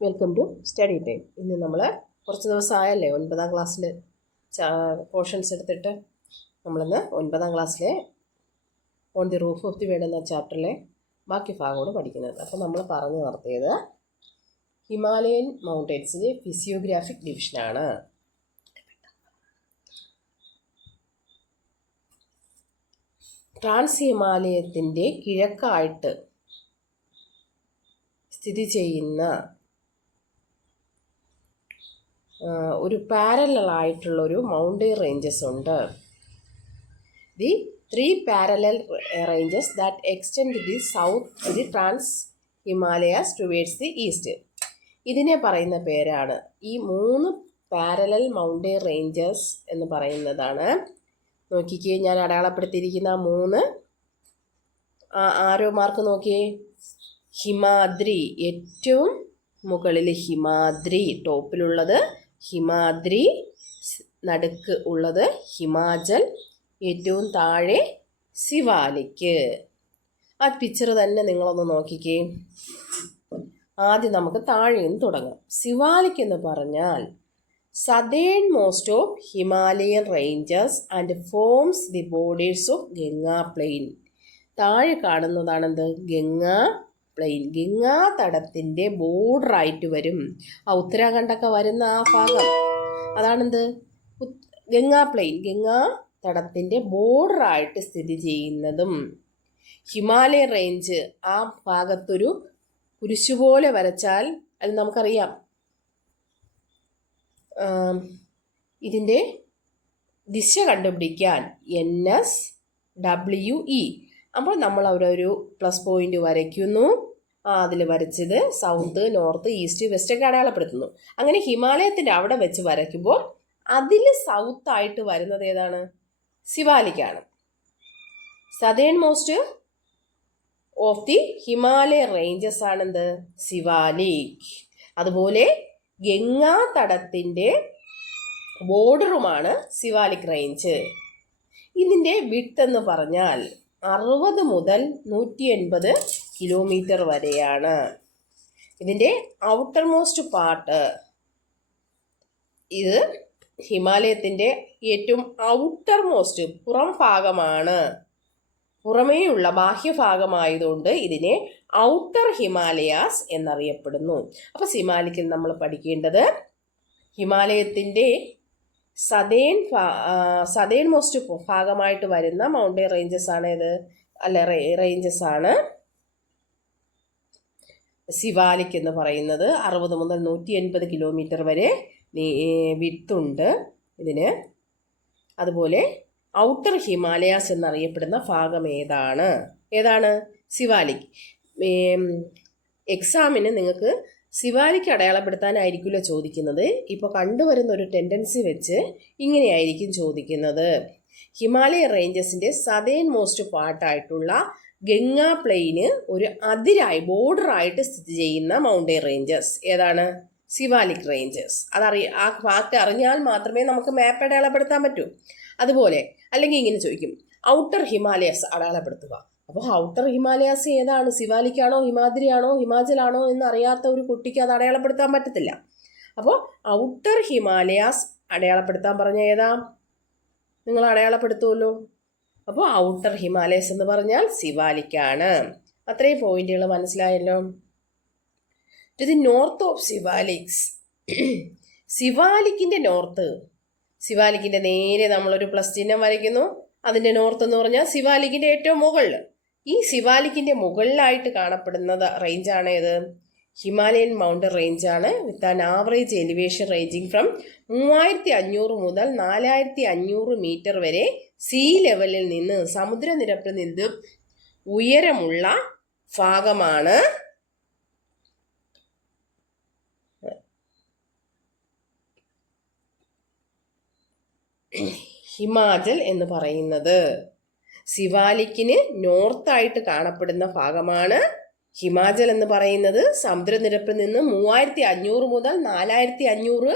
Welcome to study time. ഇന്ന് നമ്മൾ കുറച്ച് ദിവസമായല്ലേ 9ാം ക്ലാസ്സിൽ പോർഷൻസ് എടുത്തിട്ട് നമ്മളിന്ന് 9ാം ക്ലാസ്സിലെ on the roof of the world എന്ന ചാപ്റ്ററിലെ ബാക്കി ഭാഗമാണ് പഠിക്കുന്നത്. അപ്പോൾ നമ്മൾ പറഞ്ഞു നടത്തിയത് ഹിമാലയൻ മൗണ്ടൻസിൻ്റെ ഫിസിയോഗ്രാഫിക് ഡിവിഷനാണ്. ട്രാൻസ് ഹിമാലയത്തിൻ്റെ കിഴക്കായിട്ട് സ്ഥിതി ചെയ്യുന്ന ഒരു പാരലലായിട്ടുള്ളൊരു മൗണ്ടൻ റേഞ്ചസ് ഉണ്ട്. The 3 parallel ranges that extend the south the Trans Himalayas towards the east. ഇതിനെ പറയുന്ന പേരാണ്, ഈ 3 പാരലൽ മൗണ്ടൻ റേഞ്ചസ് എന്ന് പറയുന്നതാണ്. നോക്കിക്കേ, ഞാൻ അടയാളപ്പെടുത്തിയിരിക്കുന്ന 3 ആരോ മാർക്ക് നോക്കിയേ. ഹിമാദ്രി, ഏറ്റവും മുകളിൽ ഹിമാദ്രി, ടോപ്പിലുള്ളത് ഹിമാദ്രി, നടുക്ക് ഉള്ളത് ഹിമാചൽ, ഏറ്റവും താഴെ സിവാലിക്. ആ പിക്ചർ തന്നെ നിങ്ങളൊന്ന് നോക്കിക്കേ. ആദ്യം നമുക്ക് താഴെ നിന്ന് തുടങ്ങാം. സിവാലിക് എന്ന് പറഞ്ഞാൽ southern most of Himalayan ranges and forms the borders of Ganga plain. താഴെ കാണുന്നതാണെന്ത്? ഗംഗാ പ്ലെയിൻ. ഗംഗാ തടത്തിൻ്റെ ബോർഡറായിട്ട് വരും. ആ ഉത്തരാഖണ്ഡൊക്കെ വരുന്ന ആ ഭാഗം അതാണെന്ത്? ഗംഗാ പ്ലെയിൻ. ഗംഗാ തടത്തിൻ്റെ ബോർഡറായിട്ട് സ്ഥിതി ചെയ്യുന്നതും. ഹിമാലയൻ റേഞ്ച് ആ ഭാഗത്തൊരു കുരിശുപോലെ വരച്ചാൽ അത് നമുക്കറിയാം. ഇതിൻ്റെ ദിശ കണ്ടുപിടിക്കാൻ NSWE. അപ്പോൾ നമ്മൾ അവിടെ ഒരു പ്ലസ് പോയിന്റ് വരയ്ക്കുന്നു. അതിൽ വരച്ചത് സൗത്ത്, നോർത്ത്, ഈസ്റ്റ്, വെസ്റ്റ് ഒക്കെ അടയാളപ്പെടുത്തുന്നു. അങ്ങനെ ഹിമാലയത്തിൻ്റെ അവിടെ വെച്ച് വരയ്ക്കുമ്പോൾ അതിൽ സൗത്തായിട്ട് വരുന്നത് ഏതാണ്? സിവാലിക്കാണ്. Southern most of the Himalaya ranges ആണെന്ത്? സിവാലിക്. അതുപോലെ ഗംഗാ തടത്തിൻ്റെ ബോർഡറുമാണ് സിവാലിക് റേഞ്ച്. ഇതിൻ്റെ വിഡ്ത്ത് എന്ന് പറഞ്ഞാൽ 60 മുതൽ 180 കിലോമീറ്റർ വരെയാണ്. ഇതിൻ്റെ ഔട്ടർ മോസ്റ്റ് പാർട്ട്, ഇത് ഹിമാലയത്തിൻ്റെ ഏറ്റവും ഔട്ടർ മോസ്റ്റ് പുറം ഭാഗമാണ്. പുറമേയുള്ള ബാഹ്യഭാഗമായതുകൊണ്ട് ഇതിനെ ഔട്ടർ ഹിമാലയാസ് എന്നറിയപ്പെടുന്നു. അപ്പോൾ ഹിമാലയത്തിൽ നമ്മൾ പഠിക്കേണ്ടത് ഹിമാലയത്തിൻ്റെ സദേൺ മോസ്റ്റ് ഭാഗമായിട്ട് വരുന്ന മൗണ്ടൻ റേഞ്ചസ് ആണ്. ഇത് റേഞ്ചസ് ആണ് സിവാലിക് എന്ന് പറയുന്നത്. 60 മുതൽ 180 കിലോമീറ്റർ വരെ വിഡ്ത്തുണ്ട് ഇതിന്. അതുപോലെ ഔട്ടർ ഹിമാലയാസ് എന്നറിയപ്പെടുന്ന ഭാഗം ഏതാണ്? സിവാലിക്. എക്സാമിന് നിങ്ങൾക്ക് സിവാലിക് അടയാളപ്പെടുത്താനായിരിക്കില്ല ചോദിക്കുന്നത്. ഇപ്പോൾ കണ്ടുവരുന്ന ഒരു ടെൻഡൻസി വെച്ച് ഇങ്ങനെയായിരിക്കും ചോദിക്കുന്നത്. ഹിമാലയ റേഞ്ചസിൻ്റെ സദേൺ മോസ്റ്റ് പാർട്ടായിട്ടുള്ള ഗംഗാ പ്ലെയിന് ഒരു അതിരായി ബോർഡറായിട്ട് സ്ഥിതി ചെയ്യുന്ന മൗണ്ടൻ റേഞ്ചസ് ഏതാണ്? സിവാലിക് റേഞ്ചസ്. ആ ഫാക്ട് അറിഞ്ഞാൽ മാത്രമേ നമുക്ക് മാപ്പ് അടയാളപ്പെടുത്താൻ പറ്റൂ. അതുപോലെ അല്ലെങ്കിൽ ഇങ്ങനെ ചോദിക്കും, ഔട്ടർ ഹിമാലയസ് അടയാളപ്പെടുത്തുക. അപ്പോൾ ഔട്ടർ ഹിമാലയാസ് ഏതാണ്? സിവാലിക്കാണോ, ഹിമാദ്രിയാണോ, ഹിമാചലാണോ എന്നറിയാത്ത ഒരു കുട്ടിക്ക് അത് അടയാളപ്പെടുത്താൻ പറ്റത്തില്ല. അപ്പോൾ ഔട്ടർ ഹിമാലയാസ് അടയാളപ്പെടുത്താൻ പറഞ്ഞ ഏതാ? നിങ്ങൾ അടയാളപ്പെടുത്തുമല്ലോ. അപ്പോൾ ഔട്ടർ ഹിമാലയസ് എന്ന് പറഞ്ഞാൽ സിവാലിക്കാണ്. അത്രയും പോയിന്റുകൾ മനസ്സിലായല്ലോ. To the north of Siwaliks. സിവാലിക്കിൻ്റെ നോർത്ത്, സിവാലിക്കിൻ്റെ നേരെ നമ്മളൊരു പ്ലസ് ചിഹ്നം വരയ്ക്കുന്നു. അതിൻ്റെ നോർത്ത് എന്ന് പറഞ്ഞാൽ സിവാലിക്കിൻ്റെ ഏറ്റവും മുകളിൽ. ഈ സിവാലിക്കിൻ്റെ മുകളിലായിട്ട് കാണപ്പെടുന്നത് റേഞ്ചാണ് ഏത്? ഹിമാലയൻ മൗണ്ടൻ റേഞ്ചാണ്. With an average elevation ranging from 3500 മുതൽ 4500 മീറ്റർ വരെ സീ ലെവലിൽ നിന്ന്, സമുദ്രനിരപ്പിൽ നിന്ന് ഉയരമുള്ള ഭാഗമാണ് ഹിമാചൽ എന്ന് പറയുന്നത്. സിവാലിക്കിന് നോർത്തായിട്ട് കാണപ്പെടുന്ന ഭാഗമാണ് ഹിമാചൽ എന്ന് പറയുന്നത്. സമുദ്രനിരപ്പിൽ നിന്ന് 3500 മുതൽ 4500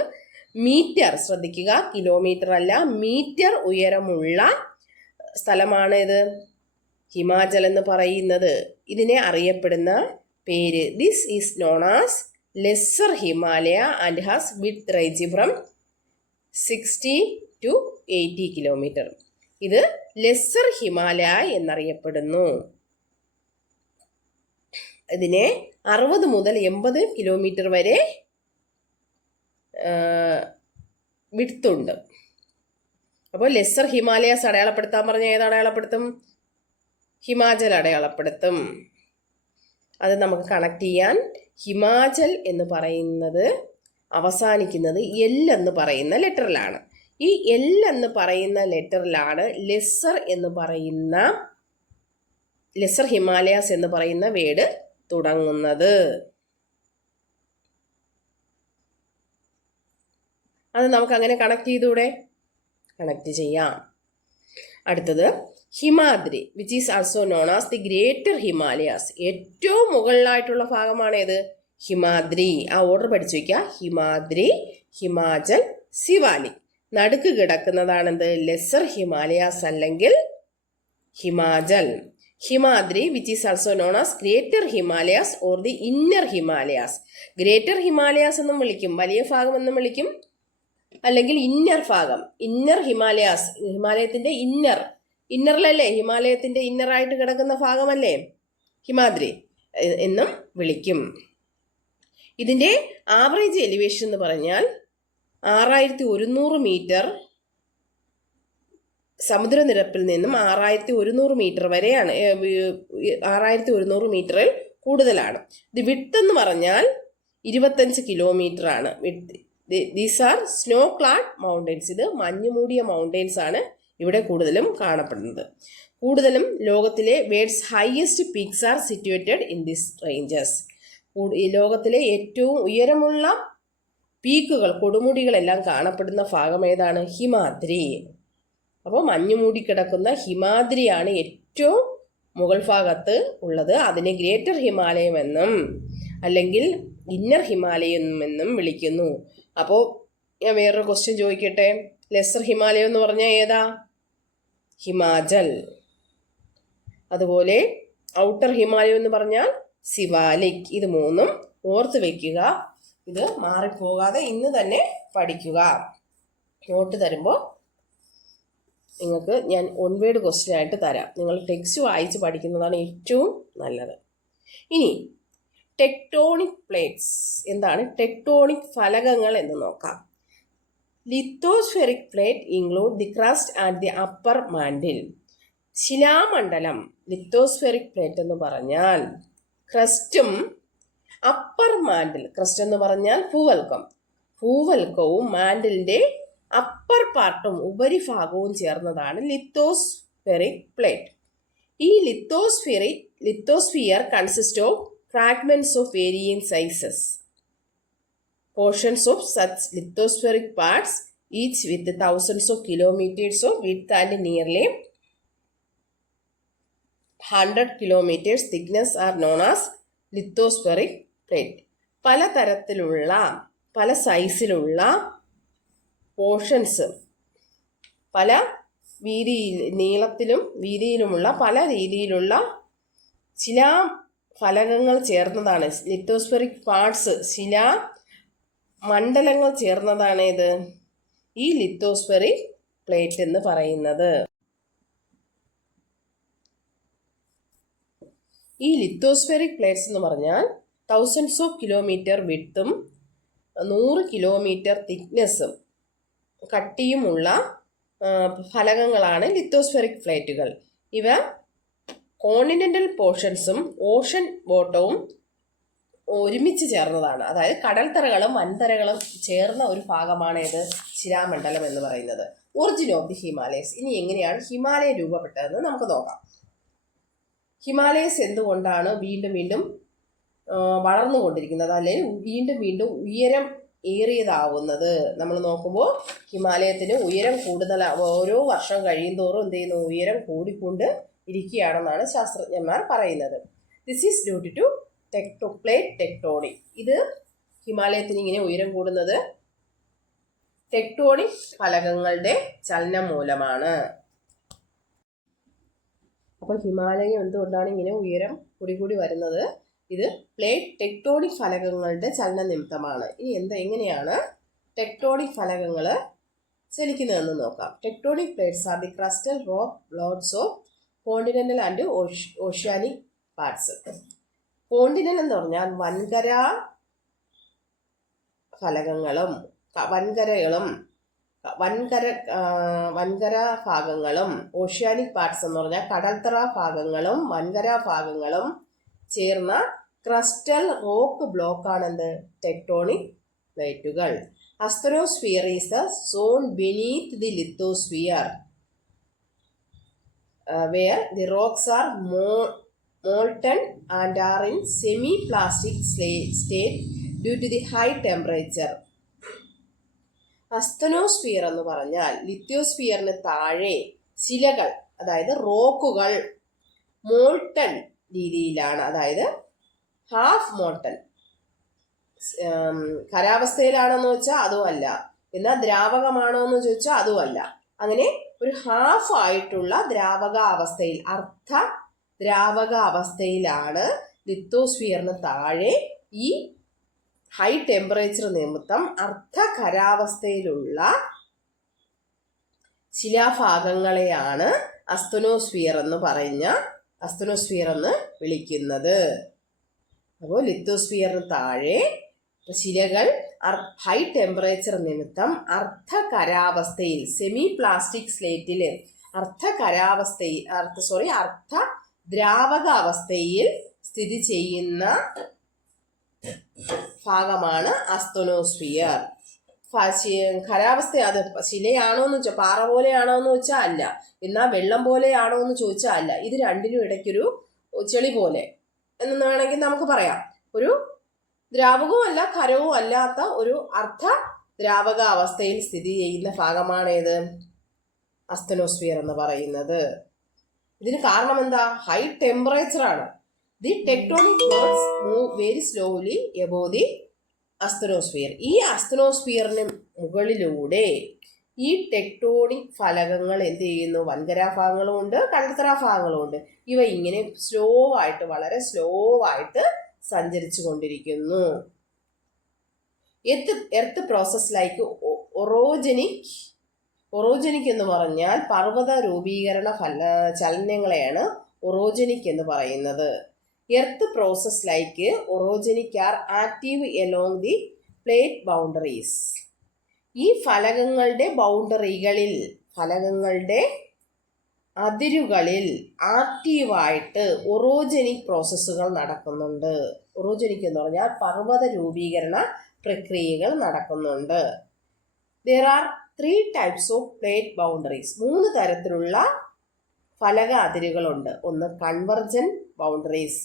മീറ്റർ, ശ്രദ്ധിക്കുക, കിലോമീറ്റർ അല്ല, മീറ്റർ ഉയരമുള്ള സ്ഥലമാണ് ഇത് ഹിമാചൽ എന്ന് പറയുന്നത്. ഇതിനെ അറിയപ്പെടുന്ന പേര്, this is known as lesser Himalaya and has width range from 60 to 80 kilometre. ഇത് ലെസ്സർ ഹിമാലയ എന്നറിയപ്പെടുന്നു. ഇതിനെ 60 മുതൽ 80 കിലോമീറ്റർ വരെ വിഡ്ത്തുണ്ട്. അപ്പോൾ ലെസ്സർ ഹിമാലയാസ് അടയാളപ്പെടുത്താൻ പറഞ്ഞാൽ ഏത് അടയാളപ്പെടുത്തും? ഹിമാചൽ അടയാളപ്പെടുത്തും. അത് നമുക്ക് കണക്ട് ചെയ്യാൻ ഹിമാചൽ എന്ന് പറയുന്നത് അവസാനിക്കുന്നത് എൽ എന്ന് പറയുന്ന ലെറ്ററിലാണ്. ഈ എൽ എന്ന് പറയുന്ന ലെറ്ററിലാണ് ലെസ്സർ ഹിമാലയാസ് എന്ന് പറയുന്ന വേർഡ് തുടങ്ങുന്നത്. അത് നമുക്ക് അങ്ങനെ കണക്ട് ചെയ്തൂടെ? കണക്ട് ചെയ്യാം. അടുത്തത് Himadri, which is also known as the greater Himalayas. ഏറ്റവും മുകളിലായിട്ടുള്ള ഭാഗമാണ് ഏത്? ഹിമാദ്രി. ആ ഓർഡർ പഠിച്ചു വയ്ക്കുക. ഹിമാദ്രി, ഹിമാചൽ, സിവാലിക്. നടുക്ക് കിടക്കുന്നതാണെന്ത്? ലെസ്സർ ഹിമാലയാസ് അല്ലെങ്കിൽ Himachal. Himadri, which is also known as greater Himalayas or the inner Himalayas. Greater Himalayas എന്നും വിളിക്കും, വലിയ ഭാഗം എന്നും വിളിക്കും, അല്ലെങ്കിൽ ഇന്നർ ഭാഗം. ഇന്നർ ഹിമാലയാസ്, ഹിമാലയത്തിന്റെ ഇന്നറിലല്ലേ, ഹിമാലയത്തിന്റെ ഇന്നറായിട്ട് കിടക്കുന്ന ഭാഗമല്ലേ ഹിമാദ്രി എന്നും വിളിക്കും. ഇതിന്റെ ആവറേജ് എലിവേഷൻ എന്ന് പറഞ്ഞാൽ 6100 മീറ്റർ സമുദ്രനിരപ്പിൽ നിന്നും 6100 മീറ്റർ വരെയാണ്. 6100 മീറ്ററിൽ കൂടുതലാണ്. ഇത് വിഡ്ത്ത് എന്ന് പറഞ്ഞാൽ 25 കിലോമീറ്റർ ആണ്. These are snow clad mountains. ഇത് മഞ്ഞുമൂടിയ മൗണ്ടൻസ് ആണ് ഇവിടെ കൂടുതലും കാണപ്പെടുന്നത്. കൂടുതലും ലോകത്തിലെ worlds highest peaks R situated in this ranges. ഈ ലോകത്തിലെ ഏറ്റവും ഉയരമുള്ള പീക്കുകൾ, കൊടുമുടികളെല്ലാം കാണപ്പെടുന്ന ഭാഗം ഏതാണ്? ഹിമാദ്രി. അപ്പോൾ മഞ്ഞുമൂടി കിടക്കുന്ന ഹിമാദ്രിയാണ് ഏറ്റവും മുകൾ ഭാഗത്ത് ഉള്ളത്. അതിനെ ഗ്രേറ്റർ ഹിമാലയം എന്നും അല്ലെങ്കിൽ ഇന്നർ ഹിമാലയം എന്നും വിളിക്കുന്നു. അപ്പോൾ ഞാൻ വേറൊരു ക്വസ്റ്റ്യൻ ചോദിക്കട്ടെ. ലെസ്സർ ഹിമാലയം എന്ന് പറഞ്ഞാൽ ഏതാ? ഹിമാചൽ. അതുപോലെ ഔട്ടർ ഹിമാലയം എന്ന് പറഞ്ഞാൽ സിവാലിക്. ഇത് മൂന്നും ഓർത്ത് വെക്കുക. ഇത് മാറിപ്പോകാതെ ഇന്ന് തന്നെ പഠിക്കുക. നോട്ട് തരുമ്പോൾ നിങ്ങൾക്ക് ഞാൻ ഓൺ വേർഡ് ക്വസ്റ്റ്യൻ ആയിട്ട് തരാം. നിങ്ങൾ ടെക്സ്റ്റ് വായിച്ച് പഠിക്കുന്നതാണ് ഏറ്റവും നല്ലത്. ഇനി ടെക്ടോണിക് പ്ലേറ്റ്സ് എന്താണ്? ടെക്ടോണിക് ഫലകങ്ങൾ എന്ന് നോക്കാം. Lithospheric plate include the crust and the upper mantle. ശിലാമണ്ഡലം ലിത്തോസ്ഫെറിക് പ്ലേറ്റ് എന്ന് പറഞ്ഞാൽ ക്രസ്റ്റും അപ്പർ മാൻഡിൽ, ക്രസ്റ്റ് എന്ന് പറഞ്ഞാൽ ഭൂവൽക്കവും മാൻഡിലിന്റെ അപ്പർ പാർട്ടും ഉപരിഭാഗവും ചേർന്നതാണ് ലിത്തോസ്ഫെറിക് പ്ലേറ്റ്. ഈ lithosphere consist of fragments of varying sizes. Portions of such lithospheric parts, each with thousands of kilometers of width and nearly 100 kilometers thickness, are known as lithospheric plate. പലതരത്തിലുള്ള പല സൈസിലുള്ള portions, പല നീളത്തിലും വീതിയിലുമുള്ള പല രീതിയിലുള്ള ശിലാ ഫലകങ്ങൾ ചേർന്നതാണ് lithospheric parts. ശിലാ മണ്ഡലങ്ങൾ ചേർന്നതാണ് ഇത് ഈ ലിത്തോസ്ഫെറിക് പ്ലേറ്റ് എന്ന് പറയുന്നത്. ഈ ലിത്തോസ്ഫെറിക് പ്ലേറ്റ്സ് എന്ന് പറഞ്ഞാൽ തൗസൻഡ്സ് ഓഫ് കിലോമീറ്റർ വിഡ്ത്തും 100 കിലോമീറ്റർ തിക്നെസ്സും കട്ടിയുമുള്ള ഫലകങ്ങളാണ് ലിത്തോസ്ഫെറിക് പ്ലേറ്റുകൾ. ഇവ കോണ്ടിനെന്റൽ പോർഷൻസും ഓഷൻ ബോട്ടവും ഒരുമിച്ച് ചേർന്നതാണ്. അതായത് കടൽത്തറകളും വൻതരകളും ചേർന്ന ഒരു ഭാഗമാണ് ഇത് ശിലാമണ്ഡലം എന്ന് പറയുന്നത്. Origin of the Himalayas. ഇനി എങ്ങനെയാണ് ഹിമാലയം രൂപപ്പെട്ടതെന്ന് നമുക്ക് നോക്കാം. ഹിമാലയസ് എന്തുകൊണ്ടാണ് വീണ്ടും വീണ്ടും വളർന്നുകൊണ്ടിരിക്കുന്നത്, അല്ലെങ്കിൽ വീണ്ടും ഉയരം ഏറിയതാവുന്നത്? നമ്മൾ നോക്കുമ്പോൾ ഹിമാലയത്തിന് ഉയരം കൂടുതൽ, ഓരോ വർഷം കഴിയുന്തോറും എന്ത് ചെയ്യുന്നു? ഉയരം കൂടിക്കൊണ്ട് ഇരിക്കുകയാണെന്നാണ് ശാസ്ത്രജ്ഞന്മാർ പറയുന്നത്. This is due to plate tectonic. ഇത് ഹിമാലയത്തിന് ഇങ്ങനെ ഉയരം കൂടുന്നത് ടെക്ടോണിക് ഫലകങ്ങളുടെ ചലനം മൂലമാണ്. അപ്പോൾ ഹിമാലയം എന്തുകൊണ്ടാണ് ഇങ്ങനെ ഉയരം കൂടി വരുന്നത്? ഇത് പ്ലേറ്റ് ടെക്ടോണിക് ഫലകങ്ങളുടെ ചലന നിമിത്തമാണ്. ഇനി എങ്ങനെയാണ് ടെക്ടോണിക് ഫലകങ്ങൾ ചലിക്കുന്നതെന്ന് നോക്കാം. Tectonic plates are the crustal rock blocks of continental and oceanic parts. Continental എന്ന് പറഞ്ഞാൽ ഫലകങ്ങളും വൻകര ഭാഗങ്ങളും, ഓഷ്യാനിക് പാർട്സ് എന്ന് പറഞ്ഞാൽ കടൽത്തറ ഭാഗങ്ങളും വൻകര ഭാഗങ്ങളും ചേർന്ന ക്രസ്റ്റൽ റോക്ക് ബ്ലോക്ക് ആണെന്ത് ടെക്ടോണിക് പ്ലേറ്റുകൾ. Asthenosphere is the zone beneath the lithosphere where the rocks are molten and are in semi-plastic state due to the high temperature. Asthenosphere എന്ന് പറഞ്ഞാൽ ലിത്തോസ്ഫിയറിന് താഴെ ശിലകൾ, അതായത് റോക്കുകൾ മോൾട്ടൺ രീതിയിലാണ്, അതായത് ഹാഫ് മോൾട്ടൺ. ഖരാവസ്ഥയിലാണോന്ന് ചോദിച്ചാൽ അതുമല്ല, എന്നാൽ ദ്രാവകമാണോ എന്ന് ചോദിച്ചാൽ അതുമല്ല. അങ്ങനെ ഒരു ഹാഫ് ആയിട്ടുള്ള ദ്രാവകാവസ്ഥയിൽ, അർദ്ധ ദ്രാവകാവസ്ഥയിലാണ് ലിത്തോസ്ഫിയറിന് താഴെ ഈ ഹൈ ടെമ്പറേച്ചർ നിമിത്തം അർദ്ധ ഖരാവസ്ഥയിലുള്ള ശിലാഭാഗങ്ങളെയാണ് അസ്തനോസ്ഫിയർ എന്ന് വിളിക്കുന്നത്. അപ്പോൾ ലിത്തോസ്ഫിയറിന് താഴെ ശിലകൾ ഹൈ ടെമ്പറേച്ചർ നിമിത്തം അർദ്ധ സെമി പ്ലാസ്റ്റിക് സ്ലേറ്റിൽ അർദ്ധ ദ്രാവകാവസ്ഥയിൽ സ്ഥിതി ചെയ്യുന്ന ഭാഗമാണ് അസ്തനോസ്ഫിയർ. ഖരാവസ്ഥ അത് ശിലയാണോ എന്ന് വെച്ചാൽ, പാറ പോലെയാണോ എന്ന് വെച്ചാൽ അല്ല, എന്നാൽ വെള്ളം പോലെയാണോ എന്ന് ചോദിച്ചാൽ അല്ല. ഇത് രണ്ടിനും ഇടയ്ക്കൊരു ചെളി പോലെ എന്ന് വേണമെങ്കിൽ നമുക്ക് പറയാം. ഒരു ദ്രാവകവും അല്ല ഖരവും അല്ലാത്ത ഒരു അർദ്ധ ദ്രാവക അവസ്ഥയിൽ സ്ഥിതി ചെയ്യുന്ന ഭാഗമാണേത് അസ്തനോസ്ഫിയർ എന്ന് പറയുന്നത്. ഇതിന് കാരണം എന്താ? ഹൈ ടെമ്പറേച്ചർ ആണ്. The tectonic plates move very slowly above the asthenosphere. ഈ അസ്തനോസ്ഫിയറിന് മുകളിലൂടെ ഈ ടെക്ടോണിക് ഫലകങ്ങൾ എന്ത് ചെയ്യുന്നു? വൻകരാഭാഗങ്ങളും ഉണ്ട്, കടൽത്തറ ഭാഗങ്ങളും ഉണ്ട്. ഇവ ഇങ്ങനെ വളരെ സ്ലോ ആയിട്ട് സഞ്ചരിച്ചു കൊണ്ടിരിക്കുന്നു. എർത്ത് പ്രോസസ് ലൈക്ക് ഒറോജനിക് എന്ന് പറഞ്ഞാൽ പർവ്വത രൂപീകരണ ചലനങ്ങളെയാണ് ഒറോജനിക് എന്ന് പറയുന്നത്. Earth process like orogenic are active along the plate boundaries. ഈ ഫലകങ്ങളുടെ അതിരുകളിൽ ആക്റ്റീവായിട്ട് ഒറോജനിക് പ്രോസസ്സുകൾ നടക്കുന്നുണ്ട്. ഒറോജനിക് എന്ന് പറഞ്ഞാൽ പർവ്വത രൂപീകരണ പ്രക്രിയകൾ നടക്കുന്നുണ്ട്. There are 3 types of plate boundaries. 3 തരത്തിലുള്ള ഫലക അതിരുകളുണ്ട്. ഒന്ന് കൺവർജൻ ബൗണ്ടറീസ്.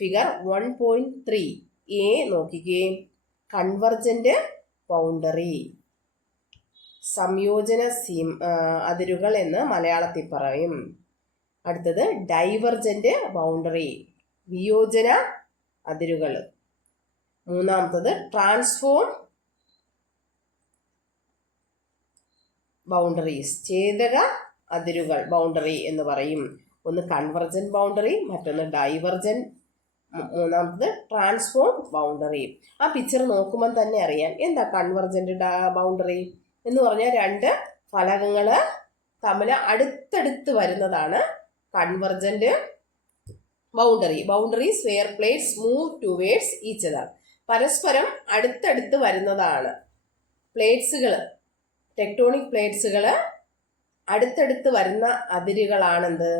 ഫിഗർ 1.3 എ നോക്കിക്കേ. കൺവർജന്റ് ബൗണ്ടറി, സംയോജന അതിരുകൾ എന്ന് മലയാളത്തിൽ പറയും. അടുത്തത് ഡൈവർജന്റ് ബൗണ്ടറി, വിയോജന അതിരുകൾ. മൂന്നാമത്തത് ട്രാൻസ്ഫോം ബൗണ്ടറീസ്, ഛേദക അതിരുകൾ ബൗണ്ടറി എന്ന് പറയും. ഒന്ന് കൺവർജന്റ് ബൗണ്ടറി, മറ്റൊന്ന് ഡൈവർജന്റ്, മൂന്നാമത്തത് ട്രാൻസ്ഫോം ബൗണ്ടറി. ആ പിക്ചർ നോക്കുമ്പോൾ തന്നെ അറിയാം എന്താ കൺവർജന്റ് ബൗണ്ടറി എന്ന് പറഞ്ഞാൽ 2 ഫലകങ്ങൾ തമ്മിൽ അടുത്തടുത്ത് വരുന്നതാണ് convergent boundary. Boundaries where plates move towards each other. പരസ്പരം അടുത്തടുത്ത് വരുന്നതാണ് പ്ലേറ്റ്സുകൾ. ടെക്ടോണിക് പ്ലേറ്റ്സുകൾ അടുത്തടുത്ത് വരുന്ന അതിരുകളാണെന്ത്?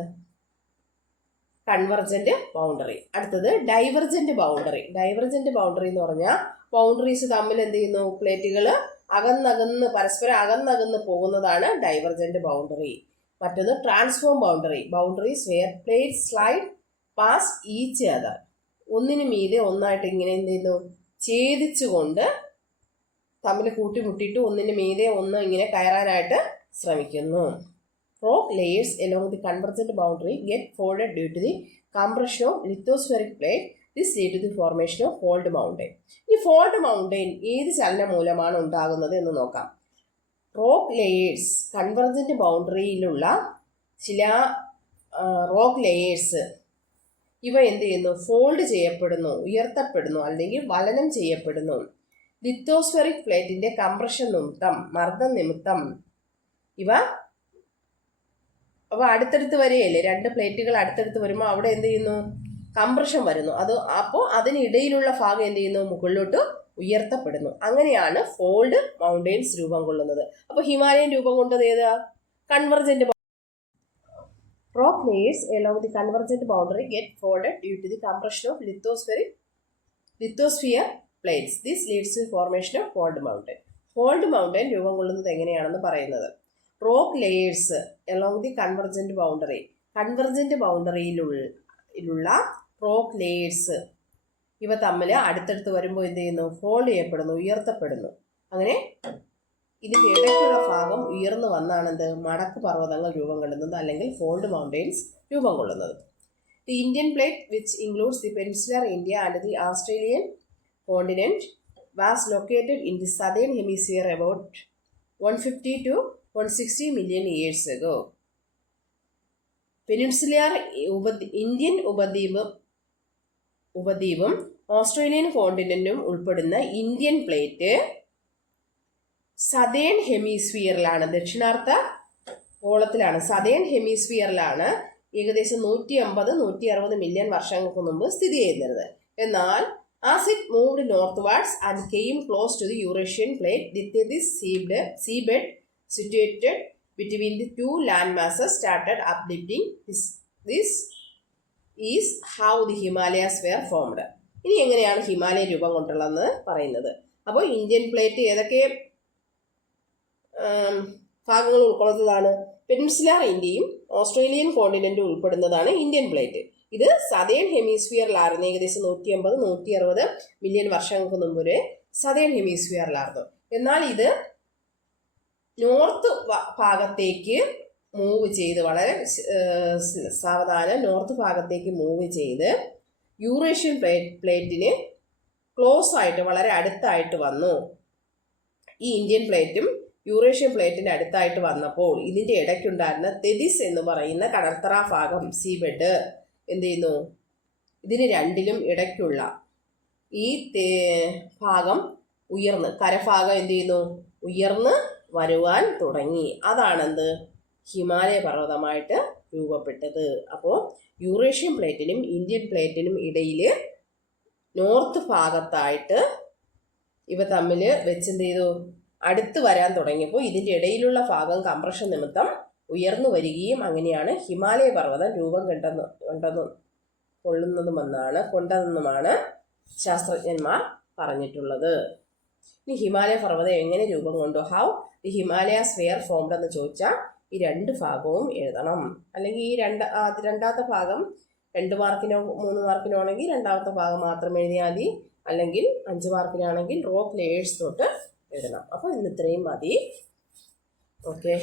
Convergent boundary. അടുത്തത് ഡൈവർജന്റ് ബൗണ്ടറി. ഡൈവർജന്റ് ബൗണ്ടറി എന്ന് പറഞ്ഞാൽ ബൗണ്ടറീസ് തമ്മിൽ എന്ത് ചെയ്യുന്നു? പ്ലേറ്റുകൾ പരസ്പരം അകന്നകന്ന് പോകുന്നതാണ് ഡൈവർജന്റ് ബൗണ്ടറി. മറ്റൊന്ന് transform boundary. Boundaries where plates slide pass each other. ഒന്നിനു മീതെ ഒന്നായിട്ട് ഇങ്ങനെ എന്ത് ചെയ്യുന്നു? ഛേദിച്ചുകൊണ്ട് തമ്മിൽ കൂട്ടിമുട്ടിയിട്ട് ഒന്നിനു മീതെ ഒന്ന് ഇങ്ങനെ കയറാനായിട്ട് ശ്രമിക്കുന്നു. Rock layers along the convergent boundary get folded due to the compression of lithospheric plate. This leads to the formation of fold mountain. ഈ ഫോൾഡ് മൗണ്ടെയിൻ ഏത് ചലനം മൂലമാണ് ഉണ്ടാകുന്നത് എന്ന് നോക്കാം. റോക്ക് ലേയേഴ്സ്, കൺവർജന്റ് ബൗണ്ടറിയിലുള്ള റോക്ക് ലേയേഴ്സ് ഇവ എന്ത് ചെയ്യുന്നു? ഫോൾഡ് ചെയ്യപ്പെടുന്നു, ഉയർത്തപ്പെടുന്നു അല്ലെങ്കിൽ വലനം ചെയ്യപ്പെടുന്നു. ലിത്തോസ്ഫെറിക് പ്ലേറ്റിന്റെ കംപ്രഷൻ നിമിത്തം, മർദ്ദം നിമിത്തം ഇവ അടുത്തടുത്ത് വരികയല്ലേ, രണ്ട് പ്ലേറ്റുകൾ അടുത്തടുത്ത് വരുമ്പോൾ അവിടെ എന്ത് ചെയ്യുന്നു? കംപ്രഷൻ വരുന്നു. അപ്പോൾ അതിനിടയിലുള്ള ഭാഗം എന്ത് ചെയ്യുന്നു? മുകളിലോട്ട് ഉയർത്തപ്പെടുന്നു. അങ്ങനെയാണ് ഫോൾഡ് മൗണ്ടെയിൻസ് രൂപം കൊള്ളുന്നത്. അപ്പോൾ ഹിമാലയൻ രൂപം കൊണ്ടത് ഏതാ? Convergent. Rock layers along the convergent boundary get folded due to the compression of lithosphere plates. This leads to the formation of fold mountain. Fold mountain രൂപം കൊള്ളുന്നത് എങ്ങനെയാണെന്ന് പറയുന്നത്. Rock layers along the convergent boundary. Convergent ബൗണ്ടറിയിലുള്ള rock layers ഇവ തമ്മിൽ അടുത്തടുത്ത് വരുമ്പോൾ എന്ത് ചെയ്യുന്നു? ഫോൾഡ് ചെയ്യപ്പെടുന്നു, ഉയർത്തപ്പെടുന്നു. അങ്ങനെ ഇതിൻ്റെ ഇടയ്ക്കുള്ള ഭാഗം ഉയർന്നു വന്നാണെന്ത്? മടക്ക് പർവ്വതങ്ങൾ രൂപം കൊള്ളുന്നത് അല്ലെങ്കിൽ ഫോൾഡ് മൗണ്ടെയിൻസ് രൂപം കൊള്ളുന്നത്. The Indian plate which includes the peninsular India and the Australian continent was located in the southern hemisphere about 150 to 160 million years ago. Peninsular Indian ഉപദ്വീപും ഓസ്ട്രേലിയൻ കോണ്ടിനെൻറ്റും ഉൾപ്പെടുന്ന ഇന്ത്യൻ പ്ലേറ്റ് സദേൺ ഹെമിസ്ഫിയറിലാണ്, ദക്ഷിണാർദ്ധ ഗോളത്തിലാണ്, southern ഹെമിസ്ഫിയറിലാണ് ഏകദേശം 150-160 മില്യൺ വർഷങ്ങൾക്ക് മുമ്പ് സ്ഥിതി ചെയ്യുന്നത്. എന്നാൽ as it moved northwards and came close to the Eurasian plate, this seabed situated between the two land masses started uplifting. This is how the Himalayas were formed. ഇനി എങ്ങനെയാണ് ഹിമാലയ രൂപം കൊണ്ടുള്ളതെന്ന് പറയുന്നത്. അപ്പോൾ ഇന്ത്യൻ പ്ലേറ്റ് ഏതൊക്കെ ഭാഗങ്ങൾ ഉൾക്കൊള്ളുന്നതാണ്? പെനിൻസുലർ ഇന്ത്യയും Australian കോണ്ടിനെൻറ്റും ഉൾപ്പെടുന്നതാണ് ഇന്ത്യൻ പ്ലേറ്റ്. ഇത് സദേൺ ഹെമിസ്ഫിയറിലായിരുന്നു. ഏകദേശം 150-160 മില്യൺ വർഷങ്ങൾക്ക് മുമ്പ് ഒരു സദേൺ ഹെമിസ്ഫിയറിലായിരുന്നു. എന്നാൽ ഇത് നോർത്ത് ഭാഗത്തേക്ക് മൂവ് ചെയ്ത്, വളരെ സാവധാനം നോർത്ത് ഭാഗത്തേക്ക് മൂവ് ചെയ്ത് യൂറേഷ്യൻ പ്ലേറ്റിന് ക്ലോസ് ആയിട്ട്, വളരെ അടുത്തായിട്ട് വന്നു. ഈ ഇന്ത്യൻ പ്ലേറ്റും യൂറേഷ്യൻ പ്ലേറ്റിൻ്റെ അടുത്തായിട്ട് വന്നപ്പോൾ ഇതിൻ്റെ ഇടയ്ക്കുണ്ടായിരുന്ന തെതിസ് എന്ന് പറയുന്ന കടൽത്തറ ഭാഗം, സീബെഡ് എന്ത് ചെയ്യുന്നു? ഇതിന് രണ്ടിലും ഇടയ്ക്കുള്ള ഈ ഭാഗം ഉയർന്ന്, കരഭാഗം എന്ത് ചെയ്യുന്നു? ഉയർന്ന് വരുവാൻ തുടങ്ങി. അതാണെന്ത്? ഹിമാലയ പർവ്വതമായിട്ട് രൂപപ്പെട്ടത്. അപ്പോൾ യൂറേഷ്യൻ പ്ലേറ്റിനും ഇന്ത്യൻ പ്ലേറ്റിനും ഇടയിൽ നോർത്ത് ഭാഗത്തായിട്ട് ഇവ തമ്മിൽ വെച്ചെന്ത് ചെയ്തു? അടുത്ത് വരാൻ തുടങ്ങിയപ്പോൾ ഇതിൻ്റെ ഇടയിലുള്ള ഭാഗം കംപ്രഷൻ നിമിത്തം ഉയർന്നു വരികയും അങ്ങനെയാണ് ഹിമാലയ പർവ്വതം രൂപം കൊണ്ടതെന്നുമാണ് ശാസ്ത്രജ്ഞന്മാർ പറഞ്ഞിട്ടുള്ളത്. ഇനി ഹിമാലയ പർവ്വതം എങ്ങനെ രൂപം കൊണ്ടു? How the Himalayas were formed എന്ന് ചോദിച്ചാൽ ഈ രണ്ട് ഭാഗവും എഴുതണം. അല്ലെങ്കിൽ ഈ രണ്ടാമത്തെ ഭാഗം 2 മാർക്കിനോ 3 മാർക്കിനോ ആണെങ്കിൽ രണ്ടാമത്തെ ഭാഗം മാത്രം എഴുതിയാൽ മതി. അല്ലെങ്കിൽ 5 മാർക്കിനാണെങ്കിൽ റോക്ക് ലേയേഴ്സ് തൊട്ട് എഴുതണം. അപ്പോൾ ഇന്ന് ഇത്രയും മതി. ഓക്കെ.